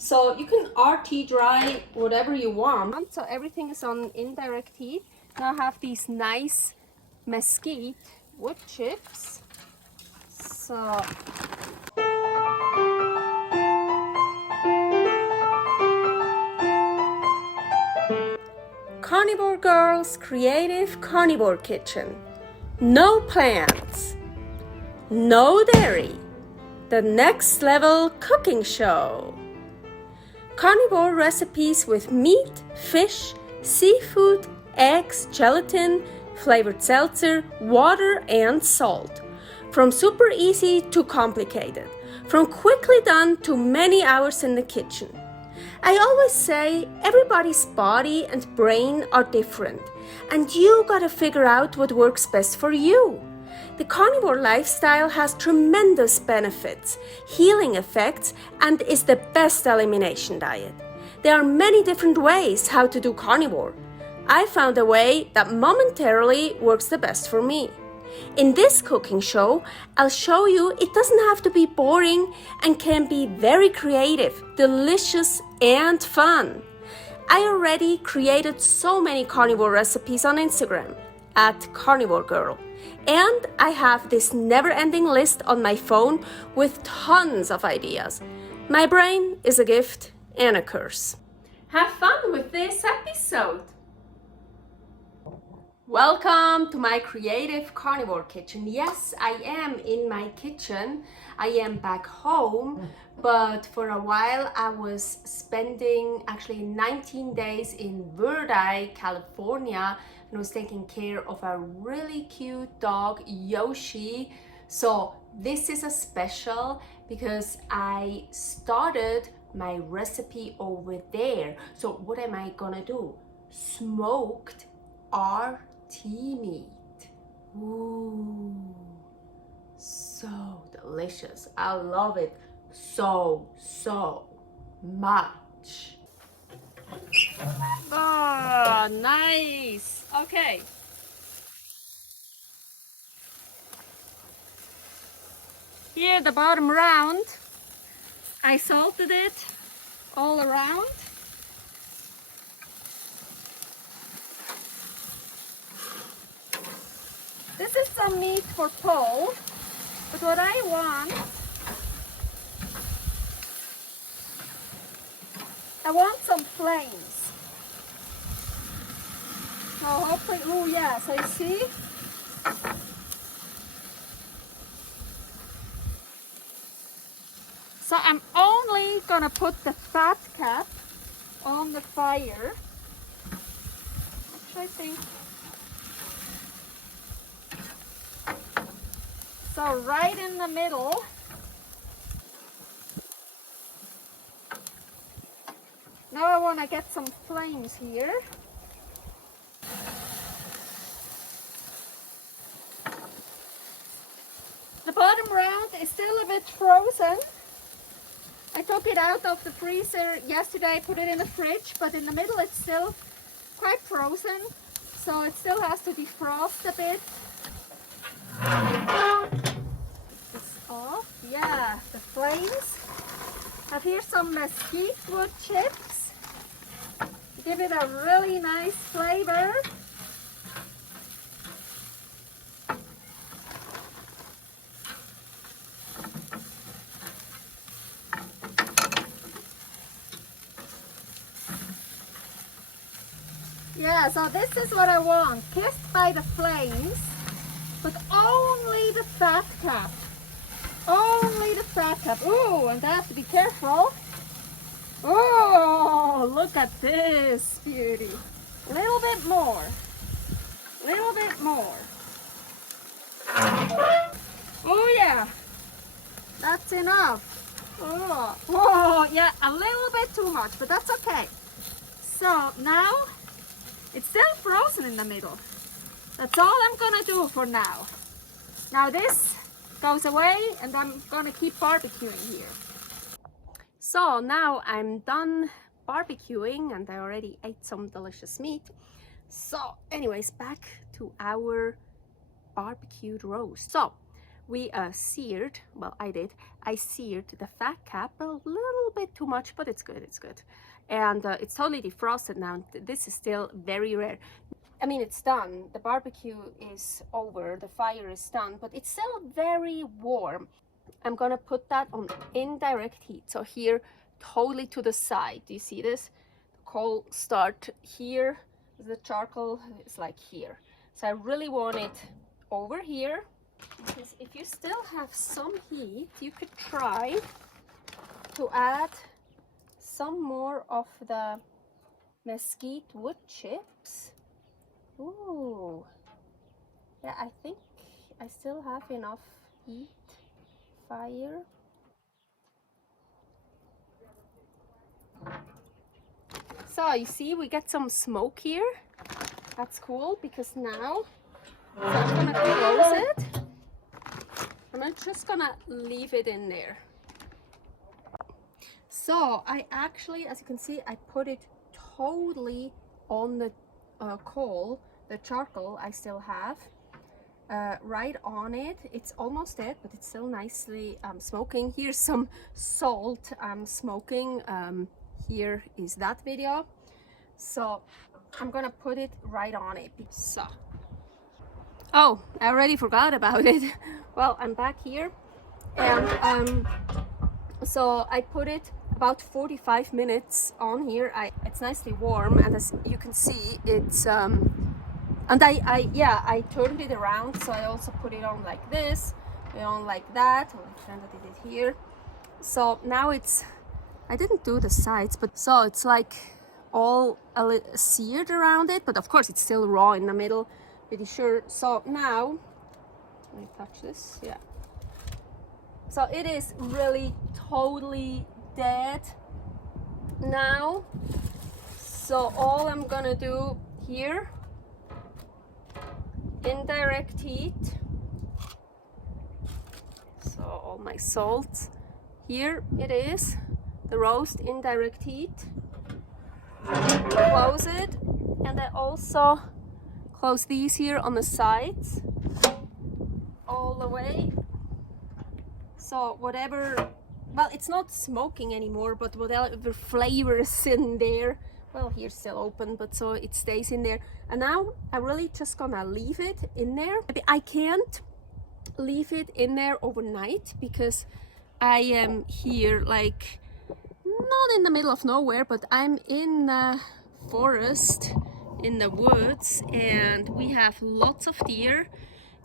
So you can RT dry whatever you want. So everything is on indirect heat. Now I have these nice mesquite wood chips. So Carnivore Girl's Creative Carnivore Kitchen. No plants, no dairy. The next level cooking show. Carnivore recipes with meat, fish, seafood, eggs, gelatin, flavored seltzer, water, and salt. From super easy to complicated. From quickly done to many hours in the kitchen. I always say everybody's body and brain are different, and you gotta figure out what works best for you. The carnivore lifestyle has tremendous benefits, healing effects, and is the best elimination diet. There are many different ways how to do carnivore. I found a way that momentarily works the best for me. In this cooking show, I'll show you it doesn't have to be boring and can be very creative, delicious, and fun. I already created so many carnivore recipes on Instagram at karnivorgirl. And I have this never-ending list on my phone with tons of ideas. My brain is a gift and a curse. Have fun with this episode! Welcome to my creative carnivore kitchen. Yes, I am in my kitchen. I am back home, but for a while I was spending actually 19 days in Verdi, California, and was taking care of a really cute dog, Yoshi. So this is a special because I started my recipe over there. So what am I gonna do? Smoked RT meat. Ooh, so delicious. I love it so much. Oh, nice. Okay. Here the bottom round, I salted it all around. This is some meat for Paul, but what I want some flames. So hopefully, oh yes, I see. So I'm only gonna put the fat cap on the fire, which I think. So right in the middle. Now I want to get some flames here. The bottom round is still a bit frozen. I took it out of the freezer yesterday, put it in the fridge, but in the middle it's still quite frozen, so it still has to defrost a bit. It's off. Yeah, the flames. I have here some mesquite wood chips. Give it a really nice flavor. Yeah, so this is what I want. Kissed by the flames, but only the fat cap. Only the fat cap. Ooh, and I have to be careful. Oh, look at this beauty. A little bit more. A little bit more. Oh yeah, that's enough. Oh, yeah, a little bit too much, but that's okay. So now, it's still frozen in the middle. That's all I'm gonna do for now. Now this goes away and I'm gonna keep barbecuing here. So now I'm done barbecuing and I already ate some delicious meat. So anyways, back to our barbecued roast. So we seared, well, I seared the fat cap a little bit too much, but it's good, it's good. And it's totally defrosted now. This is still very rare. I mean, it's done. The barbecue is over, the fire is done, but it's still very warm. I'm gonna put that on indirect heat. So here, totally to the side. Do you see this? The coal start here, the charcoal is like here. So I really want it over here, because if you still have some heat, you could try to add some more of the mesquite wood chips. Ooh, yeah, I think I still have enough heat, fire. So you see, we get some smoke here. That's cool, because now, so I'm gonna close it. I'm just gonna leave it in there. So I actually, as you can see, I put it totally on the coal, the charcoal I still have, right on it. It's almost dead, but it's still nicely smoking. Here's some salt smoking. Here is that video. So I'm gonna put it right on it. So, oh, I already forgot about it. Well, I'm back here, and so I put it about 45 minutes on here. It's nicely warm, and as you can see, it's and I turned it around, so I also put it on like this, on like that. I'll pretend that I did it here. So now it's, I didn't do the sides, but so it's like all seared around it, but of course it's still raw in the middle, pretty sure. So now, let me touch this, yeah. So it is really totally dead now. So all I'm gonna do here, indirect heat. So all my salt, here it is, the roast, indirect heat. Close it, and I also close these here on the sides all the way. So whatever, well, it's not smoking anymore, but whatever flavor is in there, well, here's still open, but so it stays in there. And now I'm really just gonna leave it in there. I can't leave it in there overnight, because I am here, like, not in the middle of nowhere, but I'm in the forest, in the woods, and we have lots of deer,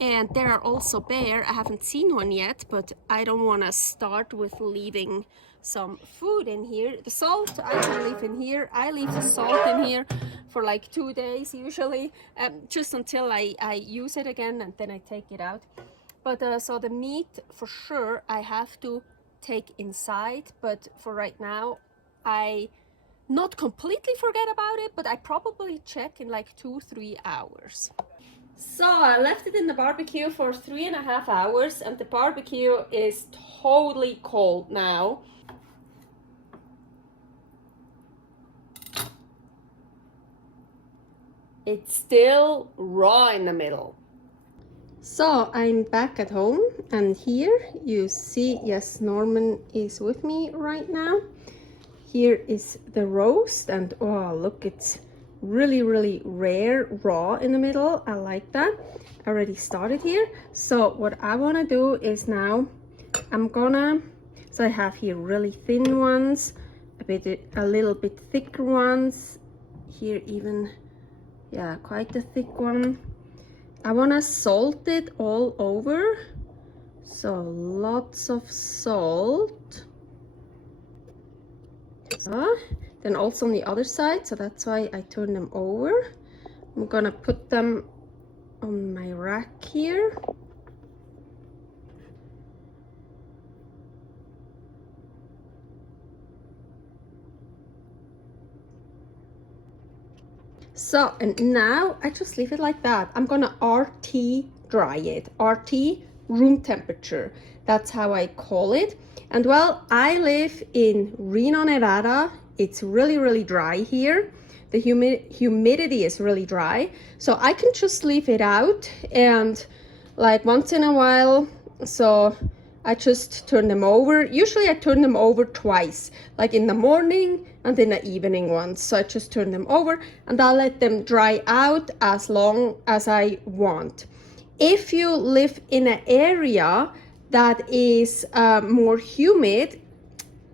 and there are also bears. I haven't seen one yet, but I don't want to start with leaving some food in here. The salt I can leave in here. I leave the salt in here for like 2 days usually, just until I use it again, and then I take it out. But so the meat, for sure, I have to take inside, but for right now, I not completely forget about it, but I probably check in like 2-3 hours. So I left it in the barbecue for 3.5 hours, and the barbecue is totally cold now. It's still raw in the middle. So I'm back at home, and here you see, yes, Norman is with me right now. Here is the roast, and oh, look, it's really rare raw in the middle. I like that. I already started here. So what I want to do is now so I have here really thin ones, a little bit thicker ones, here even, yeah, quite a thick one. I want to salt it all over, so lots of salt. So, then also on the other side, so that's why I turn them over. I'm gonna put them on my rack here. So, and now I just leave it like that. I'm gonna RT dry it. RT, room temperature. That's how I call it. And well, I live in Reno, Nevada. It's really dry here. The humidity is really dry. So I can just leave it out, and like once in a while, So I just turn them over. Usually I turn them over twice, like in the morning and in the evening once. So I just turn them over and I'll let them dry out as long as I want. If you live in an area that is more humid,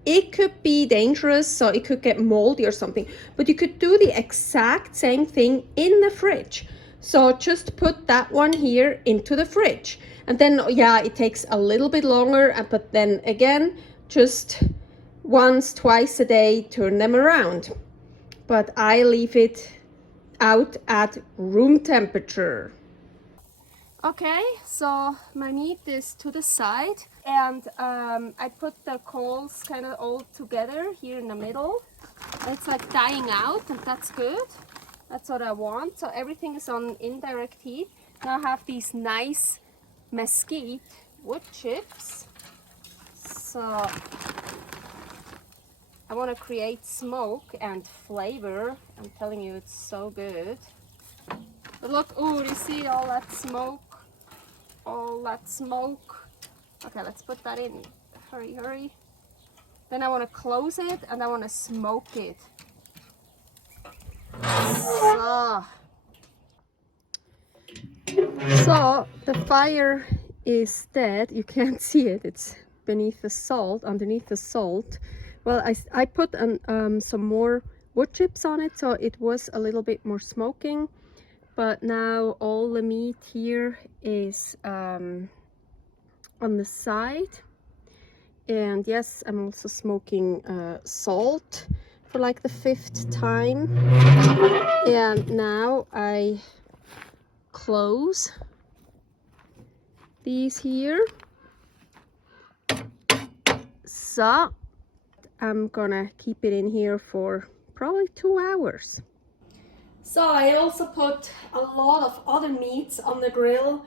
it could be dangerous, so it could get moldy or something, but you could do the exact same thing in the fridge. So just put that one here into the fridge, and then yeah, it takes a little bit longer, but then again, just once, twice a day, turn them around. But I leave it out at room temperature. Okay, so my meat is to the side, and I put the coals kind of all together here in the middle. It's like dying out, and that's good. That's what I want. So everything is on indirect heat. Now I have these nice mesquite wood chips. So I want to create smoke and flavor. I'm telling you, it's so good. But look, oh, you see all that smoke? All that smoke. Okay, let's put that in. Hurry, hurry. Then I want to close it and I want to smoke it. So the fire is dead. You can't see it. It's beneath the salt, underneath the salt. Well, I put some more wood chips on it, so it was a little bit more smoking. But now all the meat here is on the side. And yes, I'm also smoking salt for like the 5th time. And now I close these here. So I'm gonna keep it in here for probably 2 hours. So I also put a lot of other meats on the grill,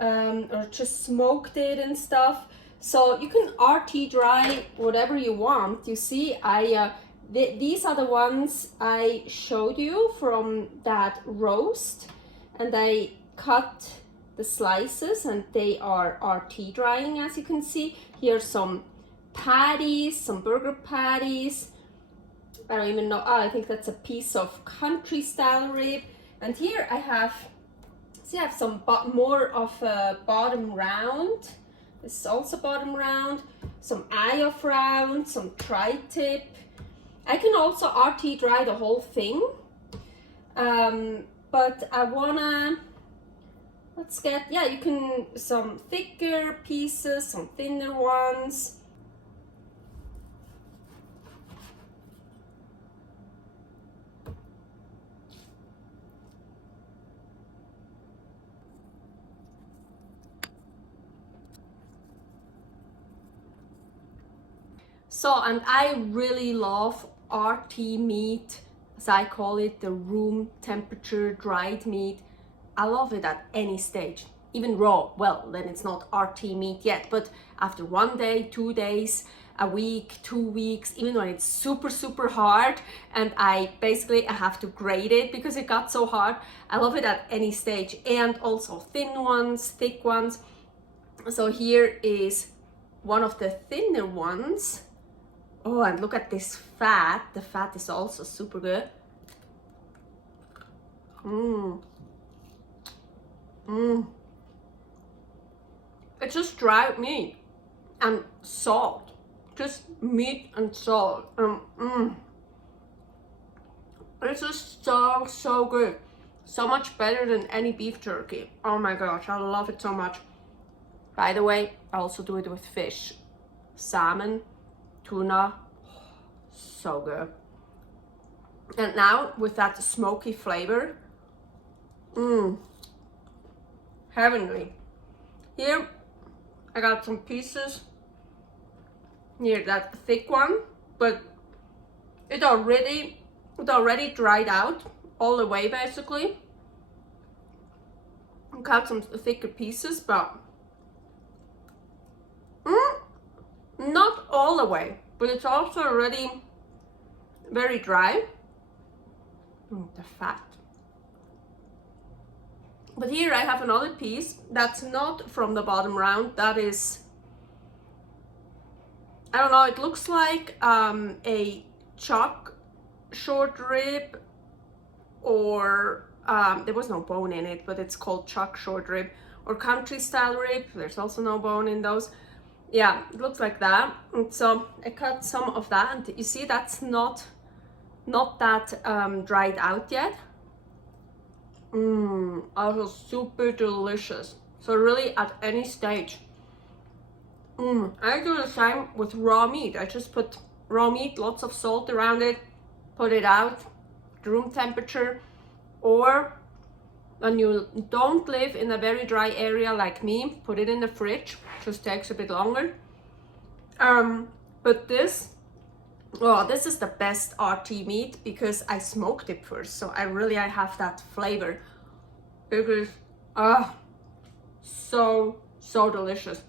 or just smoked it and stuff. So you can RT dry whatever you want. You see, these are the ones I showed you from that roast, and I cut the slices and they are RT drying, as you can see. Here's some patties, some burger patties. I don't even know. Oh, I think that's a piece of country style rib. And here I have, see, I have some more of a bottom round. This is also bottom round. Some eye of round, some tri-tip. I can also RT dry the whole thing. But I wanna, let's get, yeah, you can, some thicker pieces, some thinner ones. So, and I really love RT meat, as I call it, the room temperature dried meat. I love it at any stage, even raw. Well, then it's not RT meat yet, but after 1 day, 2 days, a week, 2 weeks, even when it's super, super hard, and I have to grate it because it got so hard. I love it at any stage, and also thin ones, thick ones. So here is one of the thinner ones. Oh, and look at this fat. The fat is also super good. It's just dried meat and salt. Just meat and salt. It's just so, so good. So much better than any beef jerky. Oh my gosh, I love it so much. By the way, I also do it with fish. Salmon, tuna, so good. And now with that smoky flavor, heavenly. Here I got some pieces. Here, that thick one, but it already dried out all the way basically. I got some thicker pieces, but not all the way, but it's also already very dry. The fat. But here I have another piece that's not from the bottom round. That is, I don't know, it looks like a chuck short rib, or there was no bone in it, but it's called chuck short rib, or country style rib. There's also no bone in those. Yeah, it looks like that. And so I cut some of that, and you see that's not that dried out yet. Also super delicious. So really at any stage. I do the same with raw meat. I just put raw meat, lots of salt around it, put it out to room temperature, or when you don't live in a very dry area like me, put it in the fridge. Just takes a bit longer. But this is the best RT meat because I smoked it first, so I have that flavor. It is so delicious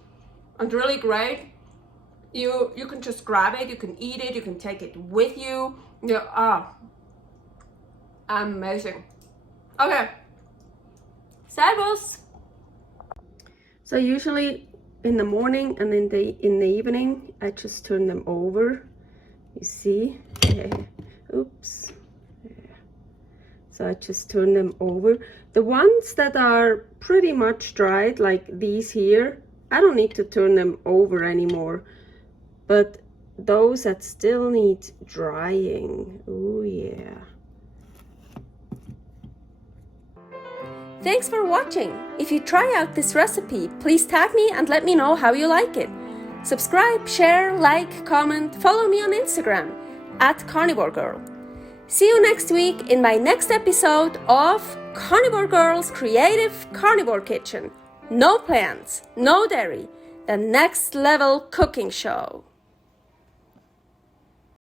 and really great. You can just grab it, you can eat it, you can take it with you. Yeah, amazing. Okay, servus. So usually in the morning and in the evening, I just turn them over. You see? Oops. So I just turn them over. The ones that are pretty much dried, like these here, I don't need to turn them over anymore. But those that still need drying, oh yeah. Thanks for watching. If you try out this recipe, please tag me and let me know how you like it. Subscribe, share, like, comment, follow me on Instagram @karnivorgirl. See you next week in my next episode of Carnivore Girl's Creative Carnivore Kitchen. No plants, no dairy, the next level cooking show.